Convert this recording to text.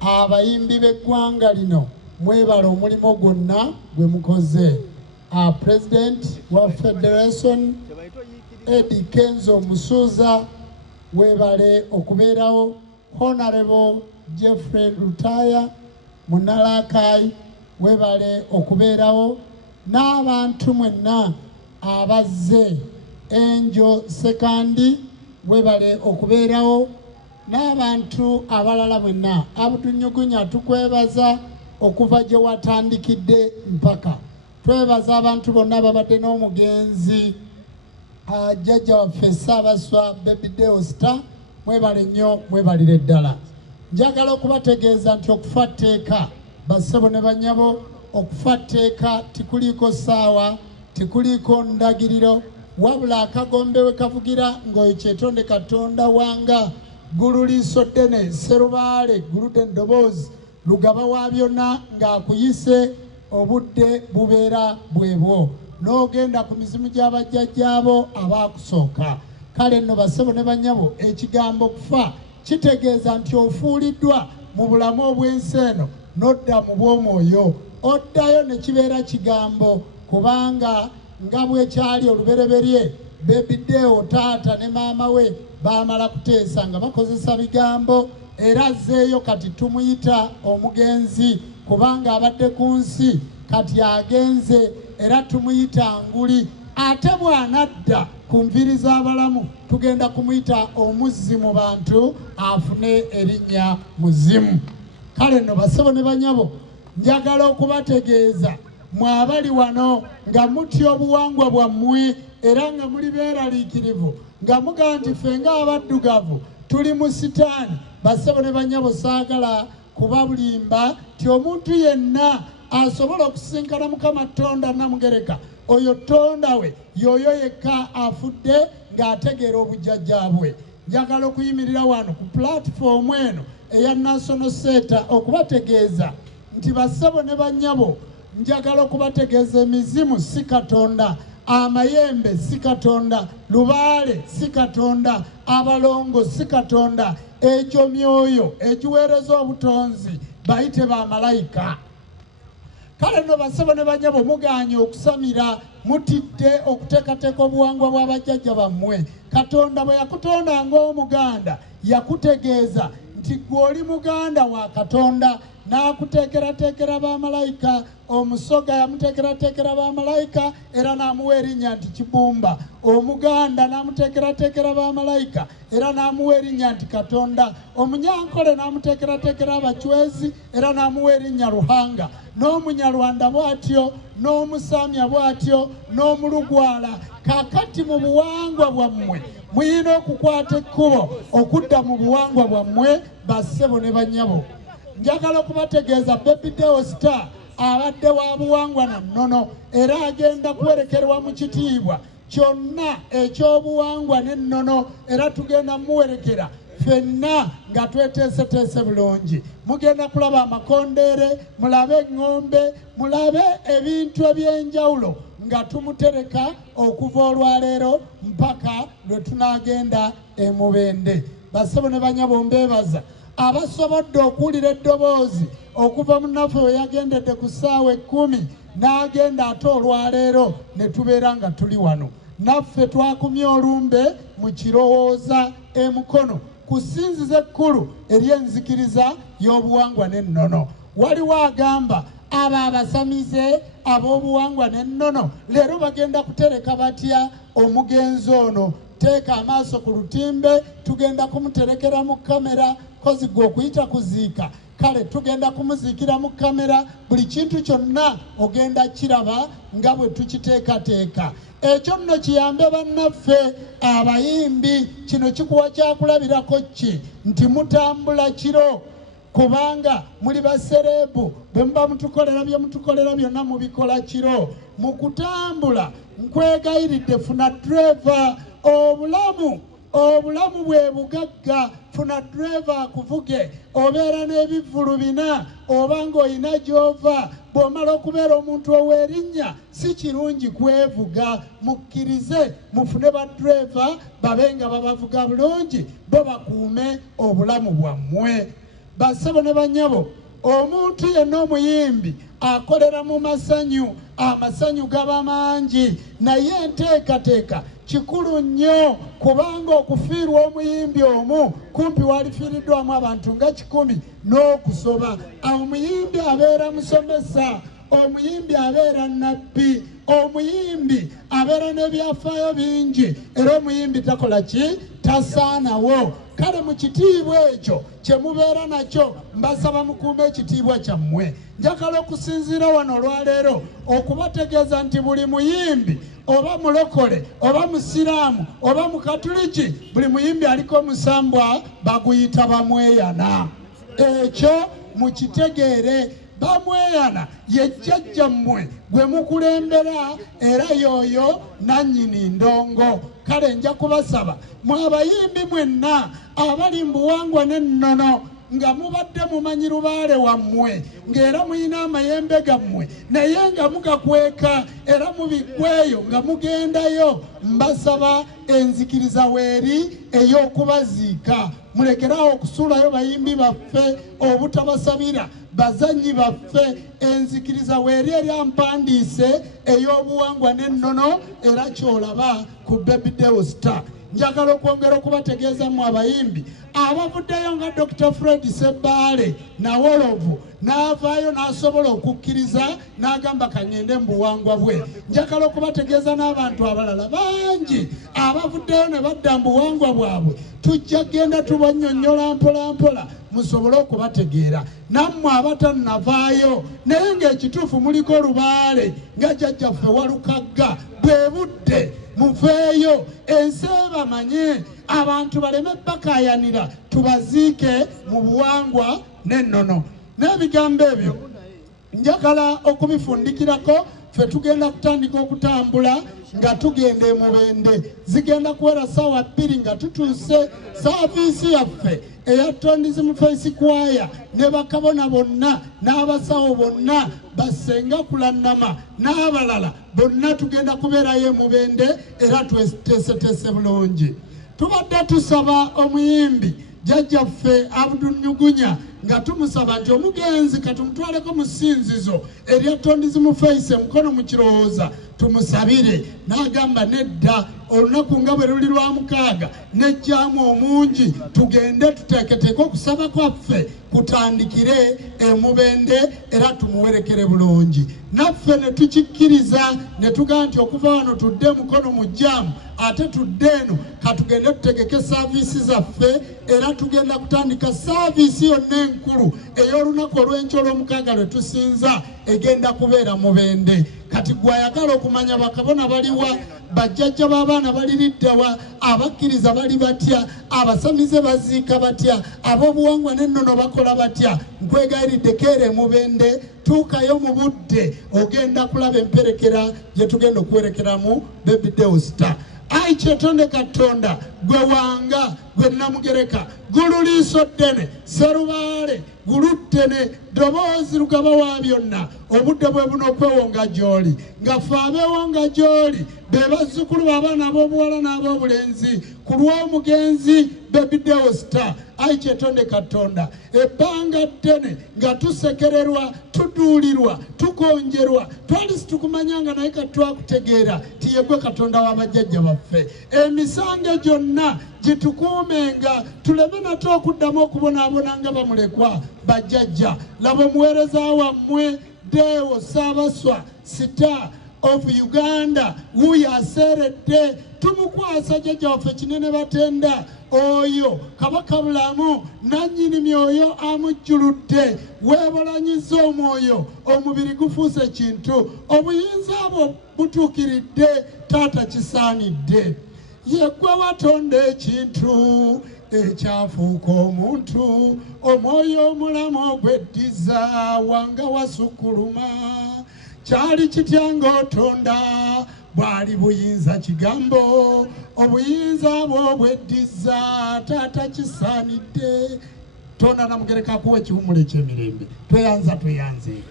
abayimbi b'eggwanga lino mwebale omulimu gwonna gwe mukoze. President wa Federation Eddie Kenzo Musuza webale okubeerawo. Honorable Jeffrey Lutaya Munalakai webale okubeerawo. N'abantu mwenna abazze Angel Sekandi webale okubeerawo. N'abantu abalala mwenna abutunyugunya tukwebaza okuva gye watandikidde mpaka. Twebaza abantu bonna babadde n'omugenzi jjajja waffe Ssaabaswa Baby Deo Star mwebale nnyo mwebalire ddala. Njagala okubategeeza nti okufa tteeka bassebo ne bannyabo, okufa tteeka tikuliiko ssaawa, tikuliiko ndagiriro, wabula akagombe we kavugira ng'oyo kyetonde Katonda wanga gululiiso ddene serubaale guludde eddoboozi lugaba wa byonna ng'akuyise obudde bubeera bwebwo n'ogenda ku mizimu gy'abajjajjaabo abaakusooka. Kale nno bassebo ne bannyabo, ekigambo kufa kitegeeza nti ofuuliddwa mu bulamu obw'ensi eno n'odda mu bw'omwoyo, oddayo ne kibeera kigambo, kubanga nga bwekyali olubereberye Baby Deo taata ne maama we baamala kuteesa nga bakozesa bigambo, era azzeeyo kati tumuyita omugenzi kubanga abadde ku nsi kati agenze, era tumuyita nguli. Ate bw'anadda ku nviri z'abalamu tugenda kumuyita omuzzi mu bantu afune erinnya muzimu. Kale nno bassebo ne bannyabo, njagala okubategeeza mwabali wano nga mutya obuwangwa bwammwe era nga muli beeraliikirivu nga mugamba nti ffe ng'abaddugavu tuli mu sitaani. Bassebo ne bannyabo, saagala kubabulimba nti omuntu yenna asobola okusinkana Mukama Tonda Namugereka, oyo Tonda we y'oyo yekka afudde ng'ategeera obujjajja bwe. Njagala okuyimirira wano ku pulatifomu eno eya National Center okubategeeza nti bassebo ne bannyabo, njagala okubategeeza emizimu si Katonda, amayembe si Katonda, lubaale si Katonda, abalongo si Katonda, ekyo myoyo egiweereza obutonzi bayite bamalayika. Kale nno bassebo ne bannyabo, muganye okusamira, mutidde okuteekateeka obuwangwa bw'abajjajja bammwe. Katonda bwe yakutonda ng'omuganda yakutegeeza nti gwe oli muganda wa Katonda, n'akuteekerateekera bamalayika. Omusoga yamuteekerateekera bamalayika era n'amuwa erinnya nti Kibumba. Omuganda n'amuteekerateekera bamalayika era n'amuwa erinnya nti Katonda. Omunyankole n'amuteekerateekera abacwezi era n'amuwa erinnya Ruhanga. N'Omunyarwanda bw'atyo, n'Omusamya bw'atyo, n'Omulugwala. Kaakati mu buwangwa bwammwe muyina okukwata ekkubo okudda mu buwangwa bwammwe. Bassebo ne bannyabo, njagala okubategeeza Baby Deo Star abadde wa buwangwa na nnono era agenda kuwerekerwa mu kitiibwa kyonna eky'obuwangwa n'ennono, era tugenda muwerekera ffenna nga tweteeseteese bulungi. Mugenda kulaba amakondeere, mulabe eŋŋombe, mulabe ebintu eby'enjawulo nga tumutereka okuva olwaleero mpaka lwe tunaagenda e Mubende. Bassebo ne bannyabo, mbeebaza abasobodde okuwulira eddoboozi okuva munnaffe we yagendedde ku ssaawa 10 n'agenda ate olwaleero ne tubeera nga tuli wano. Naffe twakumye olumbe mu kirowooza emukono ku ssinzizo ekkulu ery'enzikiriza y'obuwangwa n'ennono. Waliwo agamba abo abasamize ab'obuwangwa n'ennono leero bagenda kutereka batya omugenzi ono? Teeka amaaso ku lutimbe, tugenda kumuterekera mu kamera, kozi gwe okuyita kuziika. Kale tugenda kumuziikira mu kamera, buli kintu kyonna ogenda kiraba nga bwe tukiteekateeka. Ekyo nno kiyambe bannaffe abayimbi, kino kikuwa kyakulabirako ki? Nti mutambula kiro, kubanga muli baserebu, bwe muba mutukolera bye mutukolera byonna mubikola kiro. Mu kutambula nkwegayiridde, funa driver. Obulamu bwe bugagga, funa driver akuvuge. Obeera n'ebivvulu 4 oba ng'olina gy'ova. Bw'omala okubeera omuntu ow'erinnya si kirungi kwevuga. Mukkirize mufune ba driver babe nga babavuga bulungi, bo bakuume obulamu bwammwe. Bassebo ne bannyabo, omuntu yenna omuyimbi akolera mu masanyu, amasanyu gaba mangi, naye enteekateeka kikulu nnyo, kubanga okufiirwa omuyimbi omu kumpi walifiiriddwamu abantu nga 10 n'okusoba. Omuyimbi abeera musomesa, omuyimbi abeera nnabbi, omuyimbi abeera n'ebyafaayo bingi, era omuyimbi takola ki? Tasaanawo. Kale mu kitiibwa ekyo kye mubeera nakyo mbasaba mukuume ekitiibwa kyammwe. Njagala okusinziira wano olwaleero okubategeeza nti buli muyimbi oba mulokole oba musiraamu oba mukatuliki, buli muyimbi aliko omusambwa baguyita bamweyana. Ekyo mukitegeere. Bamweyana ye jjajja mmwe gwe mukulembera era yoyo nannyini ndongo. Kale nja kubasaba mwe abayimbi mwenna abali mu buwangwa n'ennono nga mubadde mumanyi lubaale wammwe ng'era muyina amayembe gammwe naye nga mugakweka era mubiggweyo nga mugendayo, mbasaba enzikiriza weeri ey'okubaziika. Mulekerawo okusuulayo bayimbi baffe obutabasabira, bazanyi baffe. Enzikiriza weeri eryampandiise ey'obuwangwa n'ennono era kyolaba ku Baby Deo Star. Njagala okwongera okubategeeza mu abayimbi abavuddeyo nga Dr. Fred Sebbaale Nawolovu n'avaayo n'asobola okukkiriza n'agamba kangende mu buwangwa bwe. Njagala okubategeeza n'abantu abalala bangi abavuddeyo ne badda mu buwangwa bwabwe. Tujja genda tubannyonnyola mpola mpola musobole okubategeera. Nammwe abatannavaayo naye ng'ekituufu muliko lubaale nga jjajjaffe Walukagga, bwe budde muveeyo, ensi bamanye, abantu baleme bakayanira, tubaziike mu buwangwa n'ennono. N'ebigambo ebyo njagala okubifundikirako. Ffe tugenda kutandika okutambula nga tugenda e Mubende. Zigenda kuwera ssaawa 2 nga tutuuse. Saaviisi yaffe eya Tondizimu Face Choir ne bakabona bonna n'abasawo bonna Basenga Kulannama n'abalala bonna tugenda kubeerayo e Mubende era tweteeseteese bulungi. Tubadde tusaba omuyimbi jjajjaffe Abudunyugunya nga tumusaba nti omugenzi katumutwaleko mu ssinzizo erya Tondizimu Face Mukono mu Kirowooza tumusabire. N'agamba nedda, olunaku nga bwe luli lwa 6 nejjaamu omungi, tugende tuteeketeeke okusaba kwaffe kutandikire e Mubende era tumuwerekere bulungi. Naffe ne tukikkiriza ne tugamba nti okuva wano tudde Mukono mu jjaamu ate tudde eno katugende tutegeke saaviisi zaffe era tugenda kutandika saaviisi yonna enkulu ey'olunaku olw'enkya olw'omukaaga lwe tusinza egenda kubeera Mubende. Kati gwe ayagala okumanya bakabona baliwa, bajjajja b'abaana baliriddawa, abakkiriza bali batya, abasamize baziika batya, ab'obuwangwa n'ennono bakola batya, nkwegayiridde keera e Mubende tuukayo mu budde ogenda kulaba emperekera gye tugenda okuwerekeramu Baby Deo Star. Ayi Kyetonde Katonda gwe wanga gwe Namugereka, gululiiso ddene Serubaale guluttene ddoboozi lugaba wa byonna, obudde bwe buno okwewonga gy'oli nga ffe abeewonga gy'oli be bazzukulu b'abaana ab'obuwala n'ab'obulenzi ku lw'omugenzi Baby Deo Star. Ayi Kyetonde Katonda ebbanga ddene nga tusekererwa, tuduulirwa, tugonjerwa, twali situkumanyanga naye kati twakutegeera ti ye gwe Katonda w'abajjajja baffe. Emisango gyonna gitukuumenga tuleme nate okuddamu okubonaabona nga bamulekwa bajjajja. Laba omuweereza wammwe Deo Ssaabaswa Star of Uganda wuyo aseeredde, tumukwasa jjajja waffe Kinene Batenda oyo Kabaka bulamu nannyini myoyo amujjuludde. Weebalanyiza omwoyo, omubiri gufuuse kintu, obuyinza bwo butuukiridde, taata kisaanidde. Ye gwe watonda ekintu ekyafuuka omuntu, omwoyo omulamu ogweddiza wanga wasukkuluma. Kyali kitya ng'otonda bwali buyinza kigambo, obuyinza bwo bweddiza taata kisaanidde. Tonda Namugereka akuwa ekiwummulo eky'emirembe. Tweyanza tweyanze.